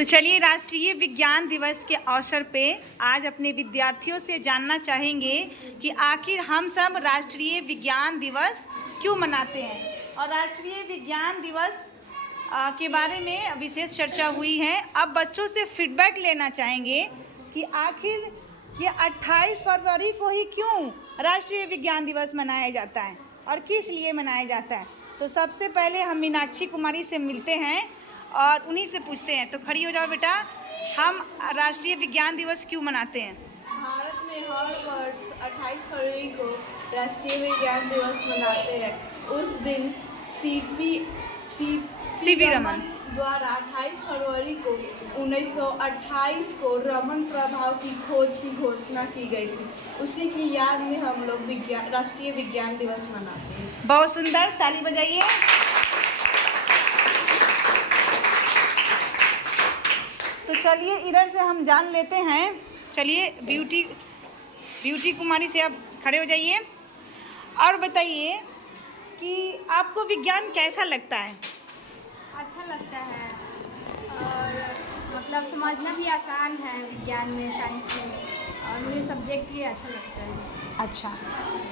तो चलिए, राष्ट्रीय विज्ञान दिवस के अवसर पे आज अपने विद्यार्थियों से जानना चाहेंगे कि आखिर हम सब राष्ट्रीय विज्ञान दिवस क्यों मनाते हैं। और राष्ट्रीय विज्ञान दिवस के बारे में विशेष चर्चा हुई है। अब बच्चों से फीडबैक लेना चाहेंगे कि आखिर ये 28 फरवरी को ही क्यों राष्ट्रीय विज्ञान दिवस मनाया जाता है और किस लिए मनाया जाता है। तो सबसे पहले हम मीनाक्षी कुमारी से मिलते हैं और उन्हीं से पूछते हैं। तो खड़ी हो जाओ बेटा, हम राष्ट्रीय विज्ञान दिवस क्यों मनाते हैं? भारत में हर वर्ष 28 फरवरी को राष्ट्रीय विज्ञान दिवस मनाते हैं। उस दिन सीवी रमन द्वारा 28 फरवरी को 1928 को रमन प्रभाव की खोज की घोषणा की गई थी। उसी की याद में हम लोग राष्ट्रीय विज्ञान दिवस मनाते हैं। बहुत सुंदर, ताली बजाइए। तो चलिए, इधर से हम जान लेते हैं। चलिए, ब्यूटी कुमारी से आप खड़े हो जाइए और बताइए कि आपको विज्ञान कैसा लगता है? अच्छा लगता है और मतलब समझना भी आसान है विज्ञान में, साइंस में, और मुझे सब्जेक्ट भी अच्छा लगता है। अच्छा,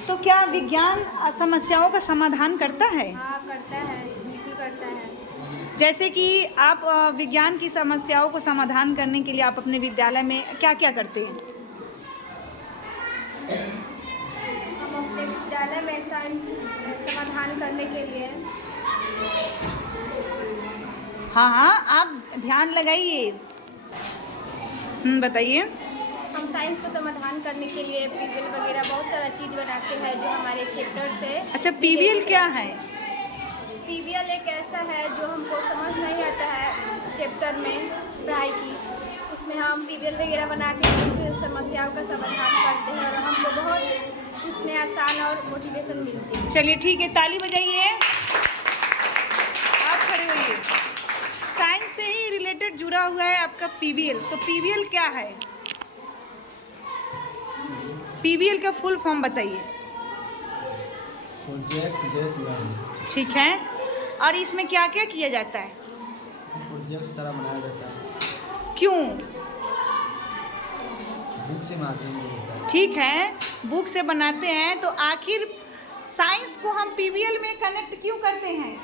तो क्या विज्ञान समस्याओं का समाधान करता है? हाँ, करता है, बिल्कुल करता है। जैसे कि आप विज्ञान की समस्याओं को समाधान करने के लिए आप अपने विद्यालय में क्या क्या करते हैं? हम अपने विद्यालय में साइंस समाधान करने के लिए हाँ, आप ध्यान लगाइए। बताइए। हम साइंस को समाधान करने के लिए पीवीएल वगैरह बहुत सारा चीज़ बनाते हैं जो हमारे चैप्टर से। अच्छा, पीवीएल क्या है? पीवीएल एक ऐसा है जो हमको समझ नहीं आता है चैप्टर में पढ़ाई की, उसमें हम पीवीएल वगैरह बना के कुछ समस्याओं का समाधान करते हैं और हमको बहुत उसमें आसान और मोटिवेशन मिलती है। चलिए ठीक है, ताली बजाइए। आप खड़े होइए। साइंस से ही रिलेटेड जुड़ा हुआ है आपका पीवीएल। तो पीवीएल क्या है? पीवीएल का फुल फॉर्म बताइए। Project based learning. ठीक है, और इसमें क्या क्या किया जाता है? प्रोजेक्ट सारा बनाया जाता है। क्यों? बुक से माध्यम में होता है। ठीक है, बुक से बनाते हैं। तो आखिर साइंस को हम पीवीएल में कनेक्ट क्यों करते हैं?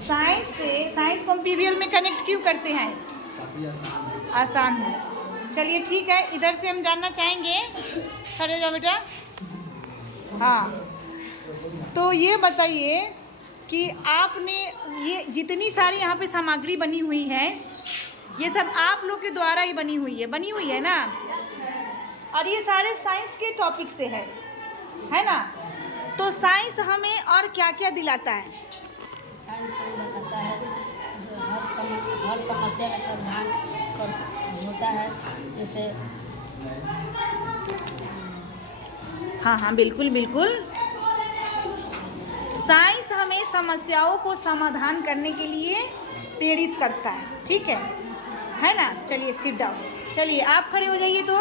साइंस को हम पीवीएल में कनेक्ट क्यों करते हैं? काफ़ी आसान है। आसान है। चलिए ठीक है, इधर से हम जानना चाहेंगे। खड़े हो जाओ बेटा। हाँ, तो ये बताइए कि आपने ये जितनी सारी यहाँ पे सामग्री बनी हुई है, ये सब आप लोग के द्वारा ही बनी हुई है ना? और ये सारे साइंस के टॉपिक से है ना? तो साइंस हमें और क्या क्या दिलाता है? साइंस हमें बताता है हर समस्या का समाधान होता है। जैसे हाँ, बिल्कुल। साइंस हमें समस्याओं को समाधान करने के लिए प्रेरित करता है। ठीक है ना? चलिए, सिट डाउन। चलिए, आप खड़े हो जाइए। तो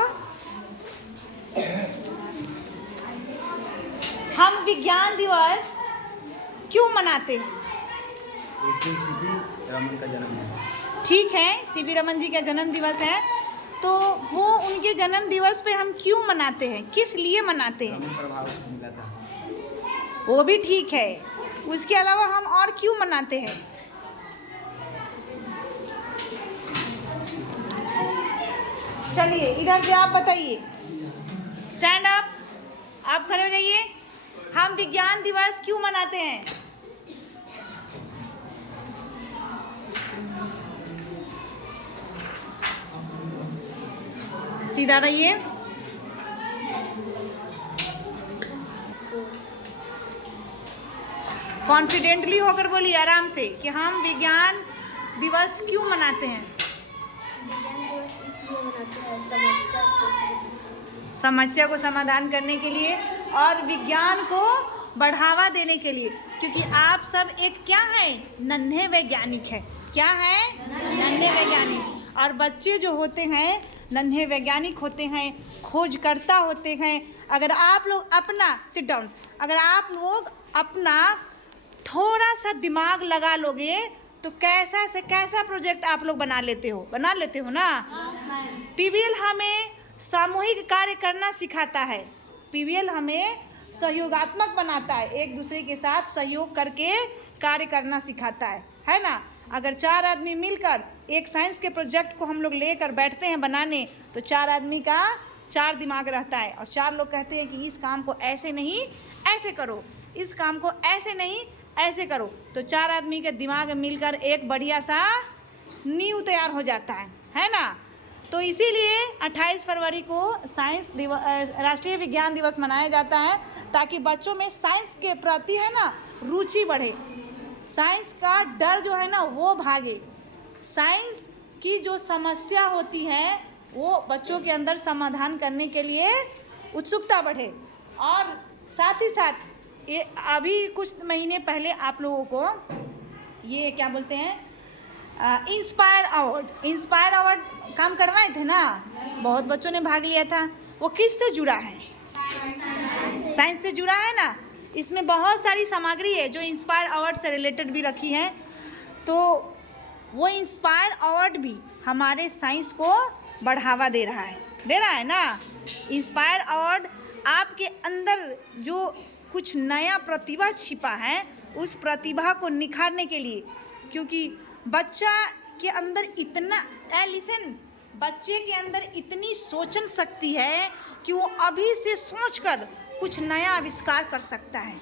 हम विज्ञान दिवस क्यों मनाते हैं? उस दिन सीवी रमन का जन्म है। ठीक है, सीवी रमन जी का जन्म दिवस है। तो वो उनके जन्म दिवस पे हम क्यों मनाते हैं, किस लिए मनाते हैं? रमन प्रभाव मिला था। वो भी ठीक है। उसके अलावा हम और क्यों मनाते हैं? चलिए, इधर से आप बताइए। स्टैंड अप, आप खड़े हो जाइए। हम विज्ञान दिवस क्यों मनाते हैं? सीधा रहिए। कॉन्फिडेंटली होकर बोलिए, आराम से, कि हम विज्ञान दिवस क्यों मनाते हैं? विज्ञान दिवस इसलिए मनाते हैं समस्या को समाधान करने के लिए और विज्ञान को बढ़ावा देने के लिए। क्योंकि आप सब एक क्या है? नन्हे वैज्ञानिक है। क्या है? नन्हे वैज्ञानिक। और बच्चे जो होते हैं नन्हे वैज्ञानिक होते हैं, खोजकर्ता होते हैं। अगर आप लोग अपना सिट डाउन, अगर आप लोग अपना थोड़ा सा दिमाग लगा लोगे तो कैसा से कैसा प्रोजेक्ट आप लोग बना लेते हो ना। पीबीएल हमें सामूहिक कार्य करना सिखाता है, पीबीएल हमें सहयोगात्मक बनाता है, एक दूसरे के साथ सहयोग करके कार्य करना सिखाता है ना। अगर 4 आदमी मिलकर एक साइंस के प्रोजेक्ट को हम लोग लेकर बैठते हैं बनाने, तो 4 आदमी का 4 दिमाग रहता है और 4 लोग कहते हैं कि इस काम को ऐसे नहीं ऐसे करो, इस काम को ऐसे नहीं ऐसे करो, तो 4 आदमी के दिमाग मिलकर एक बढ़िया सा नींव तैयार हो जाता है ना। तो इसीलिए 28 फरवरी को साइंस दिवस, राष्ट्रीय विज्ञान दिवस मनाया जाता है, ताकि बच्चों में साइंस के प्रति है ना रुचि बढ़े, साइंस का डर जो है ना वो भागे, साइंस की जो समस्या होती है वो बच्चों के अंदर समाधान करने के लिए उत्सुकता बढ़े। और साथ ही साथ ये अभी कुछ महीने पहले आप लोगों को ये क्या बोलते हैं इंस्पायर अवार्ड काम करवाए थे ना, बहुत बच्चों ने भाग लिया था। वो किससे जुड़ा है? साइंस से जुड़ा है ना। इसमें बहुत सारी सामग्री है जो इंस्पायर अवार्ड से रिलेटेड भी रखी है। तो वो इंस्पायर अवार्ड भी हमारे साइंस को बढ़ावा दे रहा है ना। इंस्पायर अवार्ड आपके अंदर जो कुछ नया प्रतिभा छिपा है उस प्रतिभा को निखारने के लिए, क्योंकि बच्चा के अंदर इतना बच्चे के अंदर इतनी सोचन शक्ति है कि वो अभी से सोचकर कुछ नया आविष्कार कर सकता है,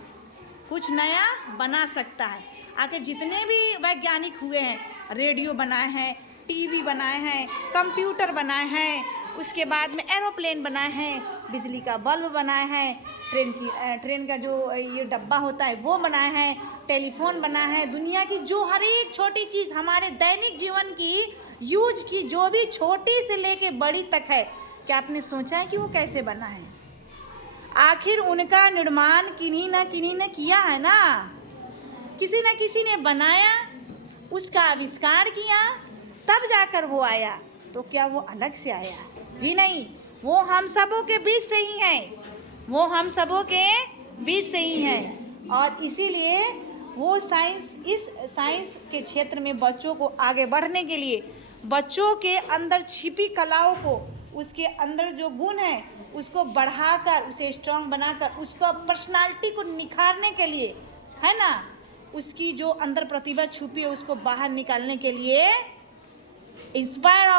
कुछ नया बना सकता है। आखिर जितने भी वैज्ञानिक हुए हैं, रेडियो बनाए हैं, टीवी बनाए हैं, कंप्यूटर बनाए हैं, उसके बाद में एरोप्लेन बनाए हैं, बिजली का बल्ब बनाए हैं, ट्रेन का जो ये डब्बा होता है वो बनाए हैं, टेलीफोन बनाया है। दुनिया की जो हर एक छोटी चीज़ हमारे दैनिक जीवन की यूज की जो भी छोटी से लेके बड़ी तक है, क्या आपने सोचा है कि वो कैसे बना है? आखिर उनका निर्माण किन्हीं ने किया है ना, किसी न किसी ने बनाया, उसका आविष्कार किया, तब जाकर वो आया। तो क्या वो अलग से आया? जी नहीं, वो हम सबों के बीच से ही है, वो हम सबों के बीच से ही है। और इसीलिए वो इस साइंस के क्षेत्र में बच्चों को आगे बढ़ने के लिए, बच्चों के अंदर छिपी कलाओं को, उसके अंदर जो गुण है उसको बढ़ाकर, उसे स्ट्रांग बनाकर, उसको पर्सनालिटी को निखारने के लिए, है ना, उसकी जो अंदर प्रतिभा छुपी है उसको बाहर निकालने के लिए इंस्पायर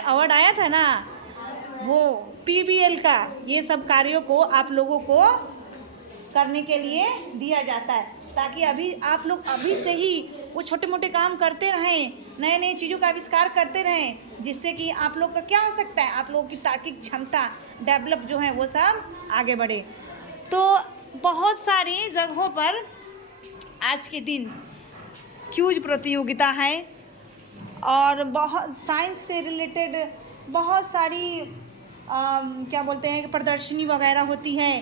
अवार्ड आया था ना, वो पीबीएल का ये सब कार्यों को आप लोगों को करने के लिए दिया जाता है, ताकि अभी आप लोग अभी से ही वो छोटे मोटे काम करते रहें, नए नए चीज़ों का आविष्कार करते रहें, जिससे कि आप लोग का क्या हो सकता है, आप लोगों की तार्किक क्षमता डेवलप जो है वो सब आगे बढ़े। तो बहुत सारी जगहों पर आज के दिन क्यूज प्रतियोगिता है और बहुत साइंस से रिलेटेड बहुत सारी क्या बोलते हैं प्रदर्शनी वगैरह होती है।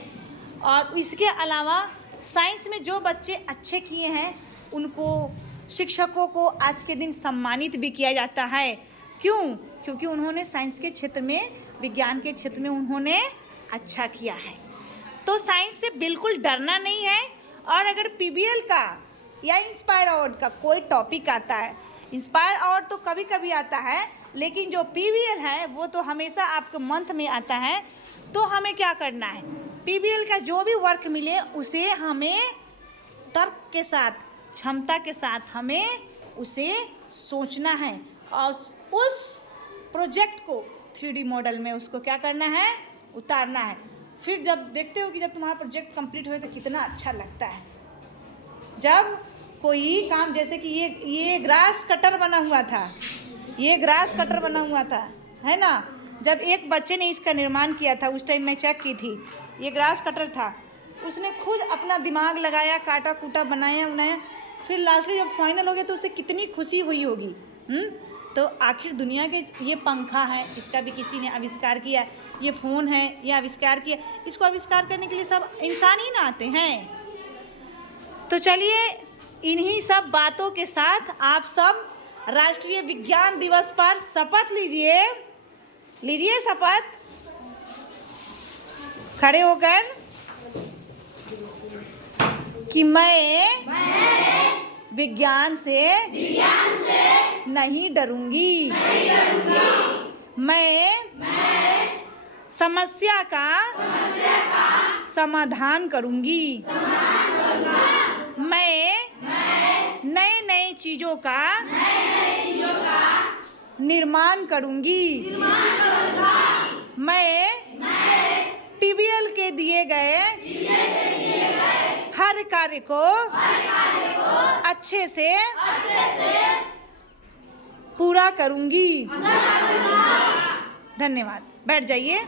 और इसके अलावा साइंस में जो बच्चे अच्छे किए हैं उनको शिक्षकों को आज के दिन सम्मानित भी किया जाता है। क्यों? क्योंकि उन्होंने साइंस के क्षेत्र में, विज्ञान के क्षेत्र में उन्होंने अच्छा किया है। तो साइंस से बिल्कुल डरना नहीं है। और अगर पीबीएल का या इंस्पायर अवार्ड का कोई टॉपिक आता है, इंस्पायर अवार्ड तो कभी कभी आता है, लेकिन जो पीबीएल है वो तो हमेशा आपके मंथ में आता है। तो हमें क्या करना है, पीबीएल का जो भी वर्क मिले उसे हमें तर्क के साथ, क्षमता के साथ हमें उसे सोचना है और उस प्रोजेक्ट को 3D मॉडल में उसको क्या करना है, उतारना है। फिर जब देखते हो कि जब तुम्हारा प्रोजेक्ट कंप्लीट हो तो कितना अच्छा लगता है। जब कोई काम, जैसे कि ये ग्रास कटर बना हुआ था, ये ग्रास कटर बना हुआ था, है ना। जब एक बच्चे ने इसका निर्माण किया था, उस टाइम मैं चेक की थी, ये ग्रास कटर था, उसने खुद अपना दिमाग लगाया, काटा कूटा, बनाया उन्हें, फिर लास्ट में जब फाइनल हो गया तो उसे कितनी खुशी हुई होगी। तो आखिर दुनिया के ये पंखा है, इसका भी किसी ने आविष्कार किया, ये फ़ोन है, ये आविष्कार किया, इसको आविष्कार करने के लिए सब इंसान ही ना आते हैं। तो चलिए इन्हीं सब बातों के साथ आप सब राष्ट्रीय विज्ञान दिवस पर शपथ लीजिए शपथ, खड़े होकर कि मैं विज्ञान से नहीं डरूंगी। मैं समस्या का समाधान करूंगी। मैं नए नए चीजों का निर्माण करूंगी। मैं पीबीएल के दिए गए हर कार्य को अच्छे से पूरा करूंगी। धन्यवाद। बैठ जाइए।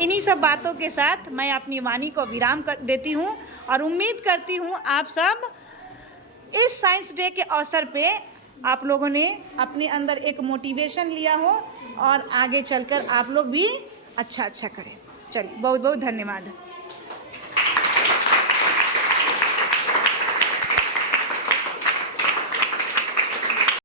इन्हीं सब बातों के साथ मैं अपनी वाणी को विराम कर देती हूँ और उम्मीद करती हूँ आप सब इस साइंस डे के अवसर पे आप लोगों ने अपने अंदर एक मोटिवेशन लिया हो और आगे चलकर आप लोग भी अच्छा करें। चलिए, बहुत बहुत धन्यवाद।